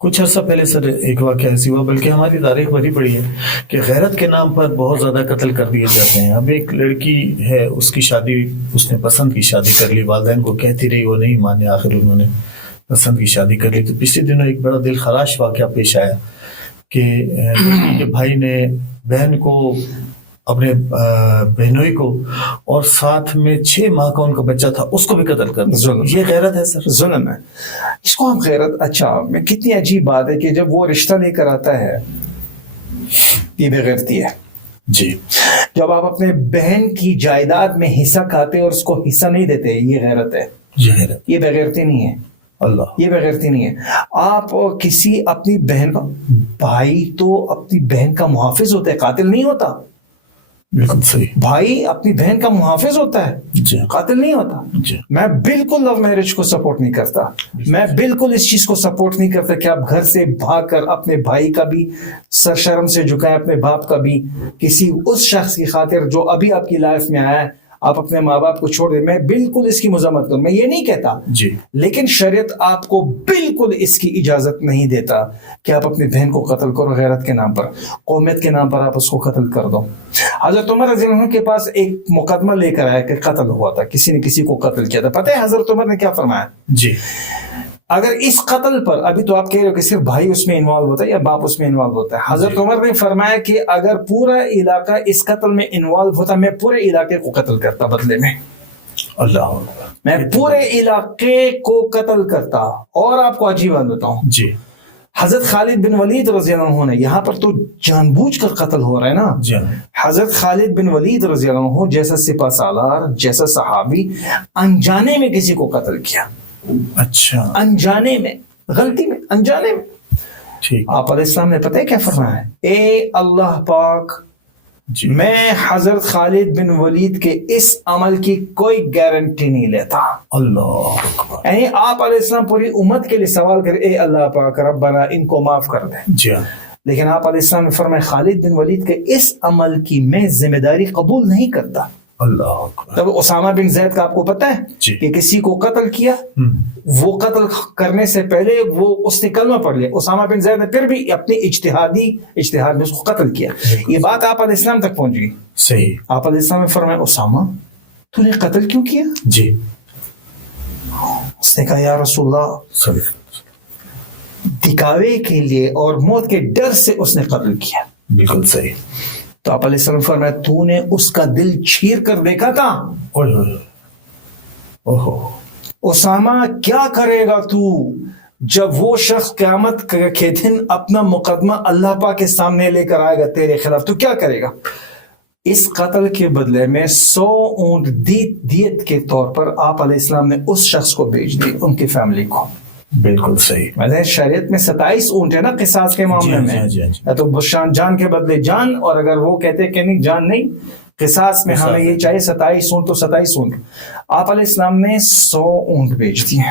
کچھ عرصہ پہلے سر ایک واقعہ ایسی ہوا، بلکہ ہماری تاریخ بھری پڑی ہے کہ غیرت کے نام پر بہت زیادہ قتل کر دیے جاتے ہیں. اب ایک لڑکی ہے، اس کی شادی اس نے پسند کی شادی کر لی، والدین کو کہتی رہی، وہ نہیں مانے، آخر انہوں نے پسند کی شادی کر لی. تو پچھلے دنوں ایک بڑا دل خراش واقعہ پیش آیا کہ لڑکی کے بھائی نے بہن کو، اپنے بہنوئی کو، اور ساتھ میں 6 ماہ کا ان کا بچہ تھا، اس کو بھی قتل کر دیا. یہ غیرت ہے سر؟ ظلم ہے اس کو ہم غیرت. اچھا میں کتنی عجیب بات ہے کہ جب وہ رشتہ لے کر آتا ہے یہ بغیرتی ہے. جی. جب آپ اپنے بہن کی جائیداد میں حصہ کھاتے اور اس کو حصہ نہیں دیتے، یہ غیرت ہے. یہ بغیرتی نہیں ہے. اللہ، یہ بغیرتی نہیں ہے. آپ کسی اپنی بہن کا، بھائی تو اپنی بہن کا محافظ ہوتا ہے، قاتل نہیں ہوتا. بالکل صحیح. بھائی اپنی بہن کا محافظ ہوتا ہے، جی. قاتل نہیں ہوتا. جی. میں بالکل لو میرج کو سپورٹ نہیں کرتا. میں بالکل اس چیز کو سپورٹ نہیں کرتا کہ آپ گھر سے بھاگ کر اپنے بھائی کا بھی سر شرم سے جھکائیں، اپنے باپ کا بھی، کسی اس شخص کی خاطر جو ابھی آپ کی لائف میں آیا ہے آپ اپنے ماں باپ کو چھوڑ دیں. میں بالکل اس کی مذمت کروں، میں یہ نہیں کہتا. جی. لیکن شریعت آپ کو بالکل اس کی اجازت نہیں دیتا کہ آپ اپنی بہن کو قتل کرو. غیرت کے نام پر، قومیت کے نام پر آپ اس کو قتل کر دو. حضرت عمر رضی اللہ عنہ کے پاس ایک مقدمہ لے کر آیا کہ قتل ہوا تھا، کسی نے کسی کو قتل کیا تھا. پتہ ہے حضرت عمر نے کیا فرمایا؟ جی. اگر اس قتل پر، ابھی تو آپ کہہ رہے ہو کہ صرف بھائی اس میں انوالو ہوتا ہے یا باپ اس میں انوالو ہوتا ہے. حضرت عمر نے فرمایا کہ اگر پورا علاقہ اس قتل میں انوالو ہوتا میں پورے علاقے کو قتل کرتا بدلے میں. اللہ، میں پورے علاقے کو قتل کرتا. اور آپ کو عجیب بات بتاؤں، جی. حضرت خالد بن ولید رضی اللہ عنہ نے، یہاں پر تو جان بوجھ کر قتل ہو رہا ہے نا. جی. حضرت خالد بن ولید رضی اللہ عنہ جیسا سپہ سالار، جیسا صحابی، انجانے میں کسی کو قتل کیا. اچھا. انجانے میں، غلطی میں، انجانے میں. ٹھیک. آپ علیہ السلام نے پتہ ہے کیا فرمایا ہے؟ اے اللہ پاک، جی. میں حضرت خالد بن ولید کے اس عمل کی کوئی گارنٹی نہیں لیتا. اللہ، یعنی آپ علیہ السلام پوری امت کے لیے سوال کرے، اے اللہ پاک ربنا ان کو معاف کر دے. جی. لیکن آپ علیہ السلام نے فرمایا خالد بن ولید کے اس عمل کی میں ذمہ داری قبول نہیں کرتا. اللہ. تب اسامہ بن زید کا آپ کو پتہ ہے جی. کہ کسی کو قتل کیا، وہ قتل کرنے سے پہلے اس نے کلمہ پڑھ لیا. اسامہ بن زید نے پھر بھی اپنی اجتہاد میں اس کو قتل کیا. یہ بات آپ علیہ السلام تک پہنچ گئی. صحیح. آپ علیہ السلام نے فرمایا اسامہ تو نے قتل کیوں کیا؟ جی. اس نے کہا یا رسول اللہ، صحیح. دکھاوے کے لیے اور موت کے ڈر سے اس نے قتل کیا. بالکل صحیح. تو آپ علیہ السلام نے فرمایا تو نے اس کا دل چیر کر دیکھا تھا؟ اوہو. اسامہ کیا کرے گا تو جب وہ شخص قیامت کے دن اپنا مقدمہ اللہ پاک کے سامنے لے کر آئے گا تیرے خلاف، تو کیا کرے گا؟ اس قتل کے بدلے میں 100 اونٹ دیت کے طور پر آپ علیہ السلام نے اس شخص کو بھیج دی، ان کی فیملی کو. بالکل صحیح. مطلب شریعت میں 27 اونٹ ہے نا قصاص کے معاملے میں. تو جان کے بدلے جان، اور اگر وہ کہتے کہ نہیں جان نہیں، قصاص میں ہمیں یہ چاہیے 27 اونٹ، تو 27 اونٹ. آپ علیہ السلام نے 100 اونٹ بیچ دیے.